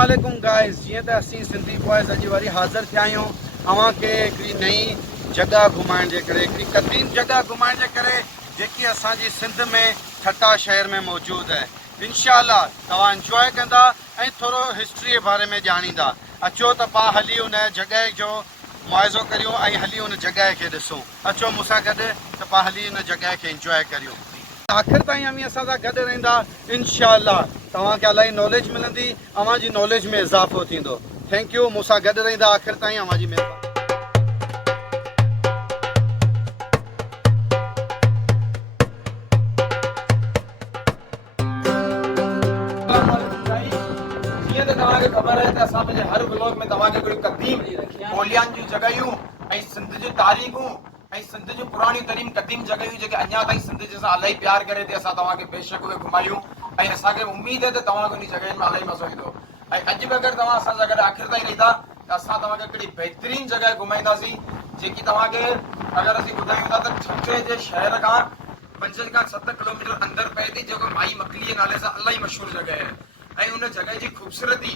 अस्सलामुअलैकुम गाइस, जीअं त असीं सिंधी बॉयज़ अॼु वरी हाज़िर थिया आहियूं अव्हांखे हिकिड़ी नई जगह घुमाइण जे करे, हिकिड़ी क़दीम जगह घुमाइण जे करे जेकी असांजी सिंध में ठट्टा शहर में मौजूदु आहे। इंशाअल्लाह तव्हां इंजॉय कंदा ऐं थोरो हिस्ट्री जे बारे में ॼाणींदा। अचो त पाण हली उन जॻह जो मुआइज़ो करियूं ऐं हली उन जॻह खे ॾिसूं। अचो मूंसां गॾु त पाण हली उन जॻह खे इंजॉय करियूं। आख़िर ताईं अमी असां सां गॾु रहंदा, इंशाअल्लाह तव्हांखे इलाही नॉलेज मिलंदी, अव्हांजी नॉलेज में इज़ाफ़ो थींदो। थैंक यू, मूंसां गॾु रहंदा आख़िर ताईं। अव्हांजी महिरबानी। जीअं त तव्हांखे ख़बर आहे त असां पंहिंजे हर ब्लॉग में तव्हांखे हिकिड़ियूं क़दीम ॿोलियुनि जूं जॻहियूं ऐं सिंध जूं तारीख़ूं ऐं सिंध जूं पुराणियूं तरीन क़दीम जॻहियूं जेके अञा ताईं सिंध जे सां इलाही प्यार करे थी, असां तव्हांखे बेशक उहे घुमायूं ऐं असांखे उमेद आहे त तव्हांखे उन जॻहियुनि में इलाही मज़ो ईंदो। ऐं अॼु बि अगरि तव्हां असां सां गॾु आख़िर ताईं रहंदा त असां तव्हांखे हिकिड़ी बहितरीन जॻह घुमाईंदासीं जेकी तव्हांखे अगरि असीं ॿुधायूं था त ठट्टे जे शहर खां 5 खां 7 किलोमीटर अंदरि पए थी, जेको माई मकलीअ नाले सां इलाही मशहूरु जॻह आहे। ऐं उन जॻह जी ख़ूबसूरती,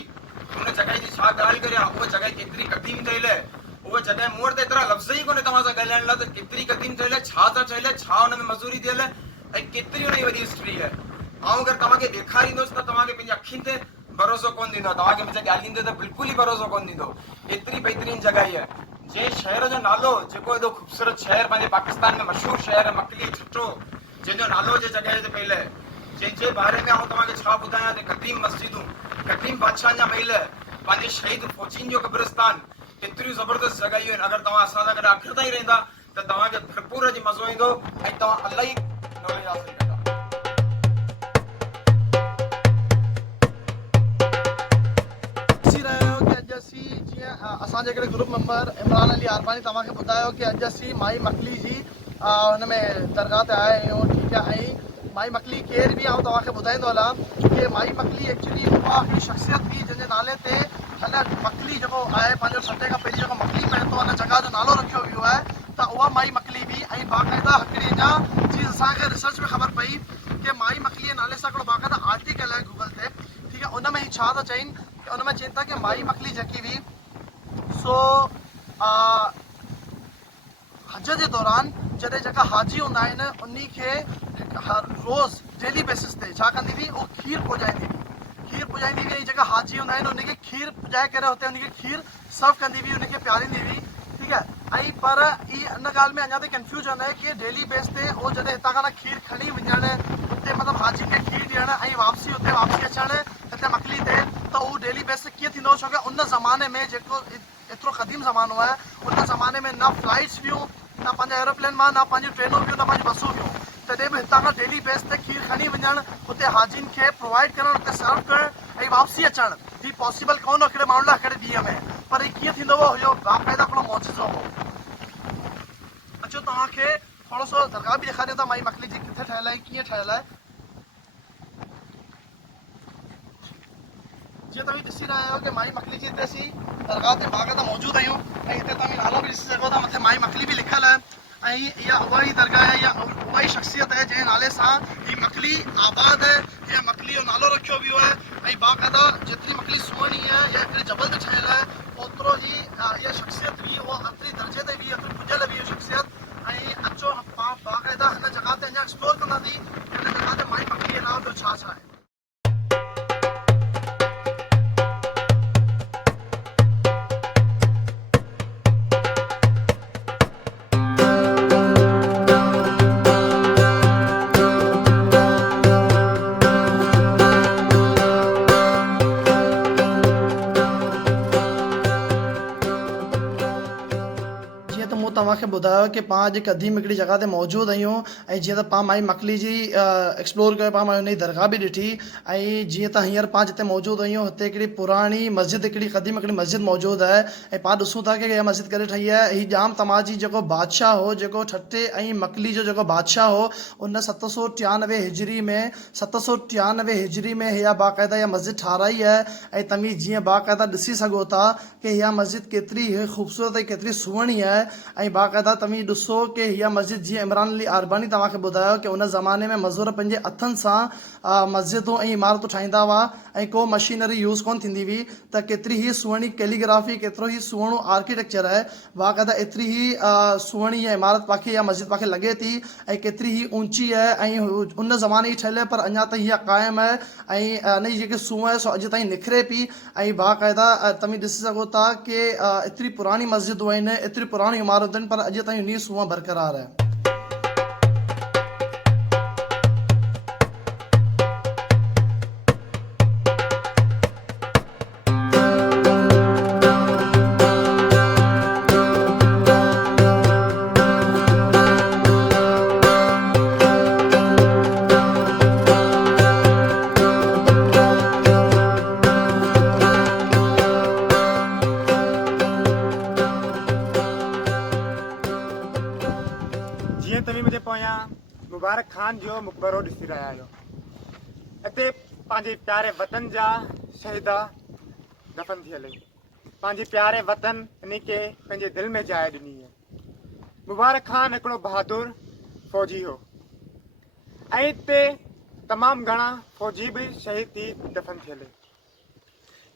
उन जॻह जी छा ॻाल्हि करियां, उहा जॻह केतिरी क़दीम ठहियल आहे, उहा जॻह मूं वटि त एतिरा लफ़्ज़ ई कोन्हे तव्हां सां ॻाल्हाइण लाइ त केतिरी क़दीम ठहियल आहे, छा था ठहियल आहे, छा हुन में मज़ूरी थियल आहे ऐं केतिरी हुन जी वॾी हिस्ट्री आहे। ऐं अगरि तव्हांखे ॾेखारींदुसि त तव्हांखे पंहिंजी अखियुनि ते भरोसो कोन थींदो, तव्हांखे मुंहिंजे ॻाल्हियुनि ते त बिल्कुलु ई भरोसो कोन थींदो। एतिरी बहितरीन जॻह आहे। जंहिं शहर जो नालो, जेको एॾो ख़ूबसूरत शहर पंहिंजे पाकिस्तान में मशहूरु शहर आहे मकली ठट्टो, जंहिंजो नालो जे जॻह ते पयल आहे, जंहिंजे बारे में आउं तव्हांखे छा ॿुधायां त क़दीम मस्जिदूं, क़दीम बादशाहनि जा महल, पंहिंजे शहीद फौजियुनि जो क़ब्रिस्तान, एतिरियूं ज़बरदस्त जॻहियूं आहिनि। अगरि तव्हां असां सां गॾु आख़िर ताईं रहंदा त तव्हांखे भरपूर अॼु मज़ो ईंदो ऐं तव्हां इलाही नॉलेज हासिल कंदा। असांजे हिकिड़े ग्रुप मेंबर इमरान अली आरबानी तव्हांखे ॿुधायो कि अॼु असीं माई मकली जी हुन में दरगाह ते आया आहियूं। ठीकु आहे। ऐं माई मकली केर बि आउं तव्हांखे ॿुधाईंदो हलां कि माई मकली एक्चुअली उहा हिकिड़ी शख़्सियत हुई जंहिंजे नाले ते हिन मकली जेको आहे पंहिंजो सटे खां पहिरीं जेको मकली पए थो, हुन जॻह जो नालो रखियो वियो आहे त उहा माई मकली बि। ऐं बाक़ाइदा हिकिड़ी अञा चीज़ असांखे रिसर्च में ख़बर पई कि माई मकली जे नाले सां हिकिड़ो बाक़ाइदा आर्टिकल आहे गूगल ते। ठीकु आहे। उन में छा था चवनि, उन में चवनि था कि माई मकली जेकी हुई सो हज जे दौरान जॾहिं जेका हाजी हूंदा आहिनि उन खे रोज़ डेली बेसिस ते छा कंदी हुई, उहो खीर पुॼाईंदी हुई। ऐं जेका हाजी हूंदा आहिनि उनखे खीर पुॼाए करे हुते उनखे खीर सर्व कंदी हुई, उनखे पियारींदी हुई। ठीकु आहे। ऐं पर इन ॻाल्हि में अञा ताईं कंफ्यूज रहंदा आहे कि डेली बेस ते उहो जॾहिं हितां खां खीर खणी वञणु हुते मतिलबु हाजी खे खीर ॾियणु ऐं वापसी अचणु हिते मकली ते, त उहो डेली बेस ते कीअं थींदो। छो कि उन ज़माने में जेको एतिरो क़दीम ज़मानो आहे, उन ज़माने में न फ्लाइट्स हुयूं, न पंहिंजा एरोप्लेन मां, न पंहिंजियूं ट्रेनूं हुयूं, न पंहिंजियूं बसूं हुयूं। तॾहिं बि हितां खां डेली बेस ते खीर खणी वञणु, हुते हाजियुनि खे प्रोवाइड करणु, हुते सर्व करणु ऐं वापसी अचणु, हीउ पॉसिबल कोन हो हिकिड़े माण्हू लाइ हिकिड़े ॾींहं में। पर हीउ कीअं थींदो हुओ, इहो बाक़ाइदा हिकिड़ो मौजूदो हो। अचो तव्हांखे थोरो सो दरगाह बि ॾेखारियूं था माई मकली जी किथे ठहियल आहे, कीअं ठहियल आहे। जीअं तव्हां ॾिसी रहिया आहियो कि माई मकली जी हिते असीं दरगाह ते बाक़ाइदा मौजूदु आहियूं ऐं हिते तव्हां नालो बि ॾिसी सघो था, मथे माई मकली बि लिखियलु आहे। ऐं इहा उहा ई दरगाह आहे, इहा उहा ई शख़्सियत आहे जंहिं नाले सां हीअ मकली आबाद आहे, इहा मकली जो नालो रखियो वियो आहे। ऐं बाक़ाइदा जेतिरी मकली सुहिणी आहे या हिकिड़े जबल ते ठहियल आहे, ओतिरो ई इहा शख़्सियत बि उहा एतिरी दर्जे ते बि एतिरी पुॼियल बि इहा शख़्सियत। ऐं अचो बाक़ाइदा हिन जॻह ते अञा एक्सप्लोर कंदासीं हिन जॻह ते माई मकली जे अलावा ॿियो छा छा आहे। तव्हांखे ॿुधायो कि पाण अॼु क़दीम हिकिड़ी जॻह ते मौजूदु आहियूं ऐं जीअं त पाण माई मकली जी एक्सप्लोर कयो, पाण हुन जी दरगाह बि ॾिठी। ऐं जीअं त हींअर पाण जिते मौजूदु आहियूं हिते हिकिड़ी पुराणी मस्जिद, हिकिड़ी क़दीम हिकिड़ी मस्जिद मौजूदु आहे। ऐं पाण ॾिसूं था कि इहा मस्जिद करे ठही आहे। हीअ जाम तमाजी जेको बादशाह हो, जेको ठट्टे ऐं मकली जो जेको बादशाह हो, उन 793 हिजरी में इहा बाक़ाइदा इहा मस्जिद ठाराई आहे। ऐं तव्हीं जीअं बाक़ाइदा ॾिसी सघो था कि इहा मस्जिद केतिरी ख़ूबसूरत ऐं केतिरी सुहिणी आहे। ऐं बाक़ाइदा तव्हीं ॾिसो कि हीअ मस्जिद जीअं इमरान अली आरबानी तव्हांखे ॿुधायो कि उन ज़माने में मज़दूर पंहिंजे हथनि सां मस्जिदूं ऐं इमारतूं ठाहींदा हुआ ऐं को मशीनरी यूज़ कोन थींदी हुई त केतिरी ई सुहिणी कैलीग्राफी केतिरो ई सुहिणो आर्किटेक्चर आहे बाक़ाइदा एतिरी ई सुहिणी इहा इमारत पाखे या मस्जिद पाखे लॻे थी ऐं केतिरी ई ऊची आहे ऐं उन ज़माने जी ठहियल आहे पर अञा ताईं हीअ क़ाइमु आहे ऐं इन जी जेकी सूंहं आहे सो अॼु ताईं निखरे पई ऐं बाक़ाइदा तव्हीं ॾिसी सघो था कि एतिरी पुराणी मस्जिदूं आहिनि एतिरी पुराणी इमारतूं आहिनि पर अॼु ताईं उन जी सूंहं बरक़रार आहे। जीअं तव्हीं मुंहिंजे पोयां मुबारक खान जो मक़बरो ॾिसी रहिया आहियो। हिते पंहिंजे प्यारे वतन जा शहीदा दफ़न थियल आहिनि। पंहिंजे प्यारे वतन इन खे पंहिंजे दिलि में जाइ ॾिनी आहे। मुबारक खान हिकिड़ो बहादुर फ़ौजी हो ऐं हिते तमामु घणा फ़ौजी बि शहीद थी दफ़न थियल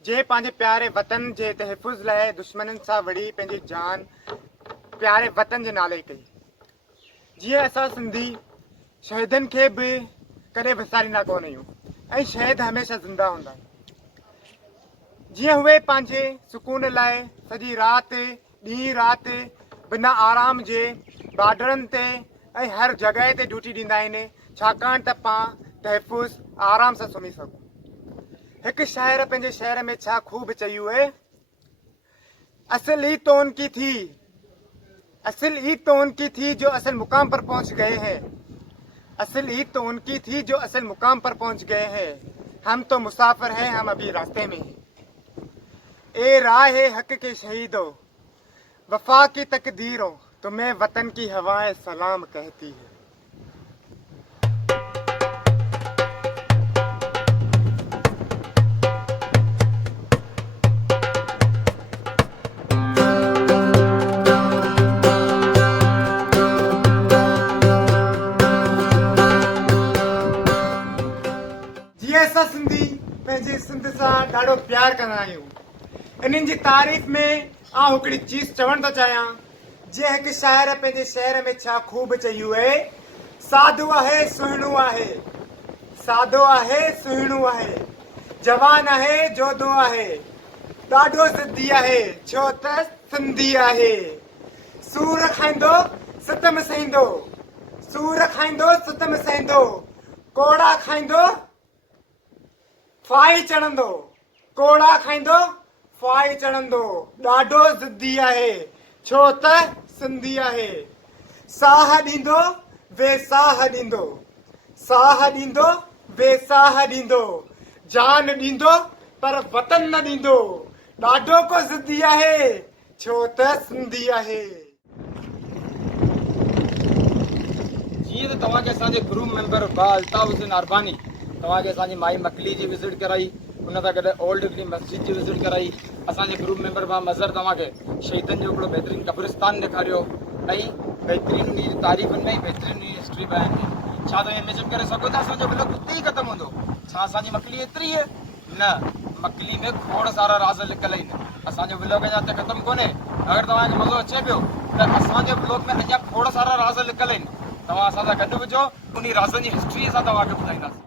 जे पंहिंजे प्यारे वतन जे तहफ़ुज़ लाइ दुश्मननि सां वड़ी पंहिंजी जान प्यारे वतन जे नाले कई। जीअं असां सिंधी शहीदनि खे बि कॾहिं विसारींदा कोन आहियूं ऐं शहीद हमेशह ज़िंदा हूंदा आहिनि। जीअं उहे पंहिंजे सुकून लाइ सॼी राति ॾींहुं राति बिना आराम जे बॉर्डरनि ते ऐं हर जॻह ते ड्यूटी ॾींदा आहिनि छाकाणि त पाण तहफ़ुज़ आराम सां सुम्ही सघूं। हिकु शाइर पंहिंजे शहर में छा ख़ूब चयो आहे, असल ही तो उनकी थी जो असल मुकाम पर पहुंच गए हैं। असल ही तो उनकी थी जो असल मुकाम पर पहुंच गए हैं। हम तो मुसाफिर हैं, हम अभी रास्ते में हैं। ए राह हक के शहीदों, वफा की तकदीरों, तुम्हें वतन की हवाएं सलाम कहती है। असां सिंधी पंहिंजे सिंध सां ॾाढो प्यार कंदा आहियूं। इन्हनि जी तारीफ़ में आउं हिकिड़ी चीज़ चवणु थो चाहियां। जीअं हिकु शाइर पंहिंजे शहर में छा ख़ूब चयो आहे, साधू आहे सुहिणो आहे, साधो आहे सुहिणो आहे, जवान आहे जोधो आहे, ॾाढो सिद्धी आहे छो त सिंधी आहे। सूर खाईंदो सितम सहींदो, सूर खाईंदो सितम सहींदो, कोड़ा खाईंदो फाई चढ़ंदो, कोड़ा खाईंदो फाई चढ़ंदो, ॾाढो ज़िद्दी आहे छो त सिंधी आहे। साह ॾींदो वेसाह ॾींदो, साह ॾींदो वेसाह ॾींदो, जान ॾींदो पर वतन न ॾींदो, ॾाढो को ज़िद्दी आहे छो त सिंधी आहे। जीअं त तव्हांखे असांजे ग्रुप मेंबर बा अल्ताफ़ हुसैन अरबानी तव्हांखे असांजी माई मकली जी विज़िट कराई, उन सां गॾु ओल्ड हिकिड़ी मस्जिद जी विज़िट कराई। असांजे ग्रुप मेंबर बा मज़र तव्हांखे शहीदनि जो हिकिड़ो बहितरीनु क़ब्रिस्तान ॾेखारियो ऐं बहितरीनु उन जी तारीफ़नि में बहितरीनु हिस्ट्री बयानु कई। छा तव्हां इमेजिन करे सघो था असांजो ब्लॉग उते ई ख़तमु हूंदो? छा असांजी मकली एतिरी आहे? न, मकली में खोड़ सारा राज़ लिकियल आहिनि। असांजो ब्लॉग अञा त ख़तमु कोन्हे। अगरि तव्हांखे मज़ो अचे पियो त असांजे ब्लॉग में अञा खोड़ सारा राज़ लिकियल आहिनि। तव्हां असां सां गॾु विझो, उन राज़नि जी हिस्ट्री असां तव्हांखे ॿुधाईंदासीं।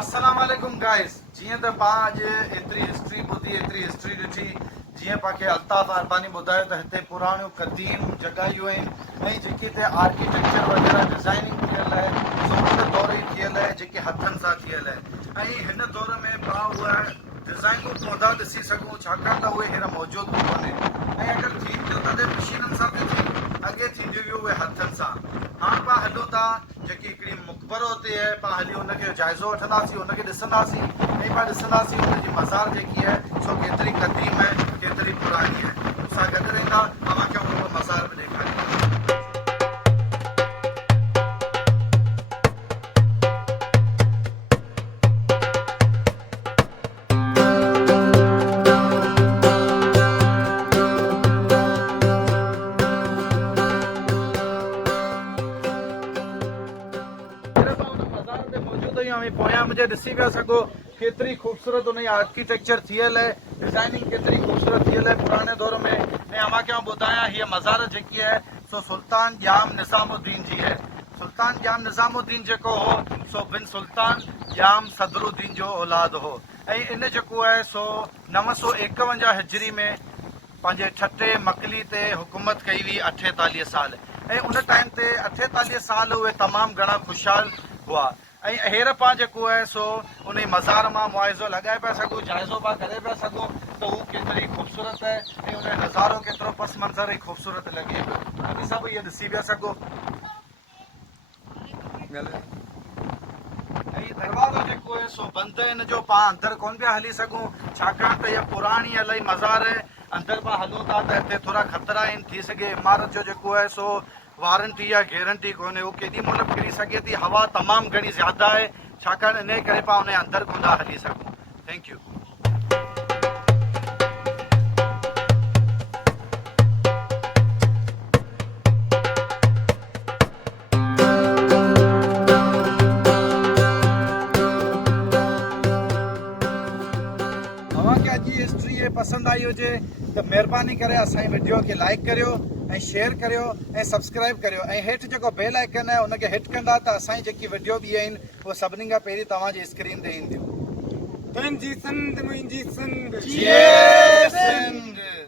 अस्सलामुअलैकुम गाइस। जीअं त पाण अॼु एतिरी हिस्ट्री ॿुधी, एतिरी हिस्ट्री ॾिठी, जीअं पाण अल्ताफ़ अरबानी ॿुधायो त हिते पुराणियूं क़दीम जॻहियूं आहिनि ऐं जेकी हिते आर्किटेक्चर वग़ैरह डिज़ाइनिंग थियल आहे सो हुन दौर जी थियल आहे जेके हथनि सां थियल आहे। ऐं हिन दौर में पाण उहा डिज़ाइनूं कोन ॾिसी सघूं छाकाणि त उहे हींअर मौजूदु बि कोन्हे ऐं अगरि थींदियूं तॾहिं मशीननि सां थी थियनि, अॻे थींदियूं हुयूं उहे हथनि सां। हाणे पाण हलूं था जेकी हिकिड़ी मक़बरो हुते आहे, पाण हली हुनखे जाइज़ो वठंदासीं, हुनखे ॾिसंदासीं ऐं पाण ॾिसंदासीं हुनजी मज़ार जेकी आहे सो केतिरी क़दीम आहे, केतिरी पुराणी आहे। असां गॾु रहंदा, तव्हांखे उहो मज़ार बि ॾेखारींदा। में पोयां मुझे ॾिसी पिया सघो केतिरी ख़ूबसूरत उन जी आर्किटेक्चर थियल है, डिज़ाइनिंग केतिरी ख़ूबसूरत थियल है पुराने दौर में। ऐं मां क्या ॿुधायां हीअ मज़ार जेकी आहे सो सुल्तान जाम निज़ामुद्दीन जी है। सुल्तान जाम निज़ामुद्दीन जेको हो सो बिन सुल्तान जाम सदरुद्दीन जो औलाद हो। ऐं इन जेको आहे सो 951 हिजरी में पंहिंजे ठटे मकली ते हुकूमत कई हुई 48 साल। ऐं उन टाइम ते 48 साल उहे तमामु घणा ख़ुशहाल हुआ। ऐं हेरपा जेको आहे सो उन मज़ार मां मुआइज़ो लॻाए पिया सघूं, जाइज़ो पिया करे पिया सघूं त हू केतिरी ख़ूबसूरत आहे ऐं उन जो नज़ारो केतिरो पस मंज़र ऐं ख़ूबसूरत लॻे पियो। अभी सभु इहे ॾिसी पिया सघो। ऐं दरवाज़ो जेको आहे सो बंदि आहे, इन जो पाण अंदरि कोन पिया हली सघूं छाकाणि त इहा पुराणी इलाही मज़ार आहे। अंदरि पाण हलूं था त हिते थोरा ख़तरा आहिनि, थी सघे इमारत जो जेको आहे सो वारंटी या गारंटी कोन्हे, उहो केॾी महिल बि किरी सघे थी। हवा तमामु घणी ज़्यादा आहे छाकाणि इन करे पाण उन अंदरि कोन था हली सघूं। Thank you. तव्हांखे अॼु जी हिस्ट्री ये पसंदि आई हुजे त महिरबानी करे असांजी वीडियो खे लाइक करियो ऐं शेयर करियो ऐं सब्सक्राइब करियो ऐं हेठि जेको बेल आइकन आहे उनखे हिट कंदा त असांजी जेकी वीडियो बि आहिनि उहे सभिनी खां पहिरीं तव्हांजी स्क्रीन ते ईंदियूं। तुंहिंजी सिंध मुंहिंजी सिंध। जय सिंध।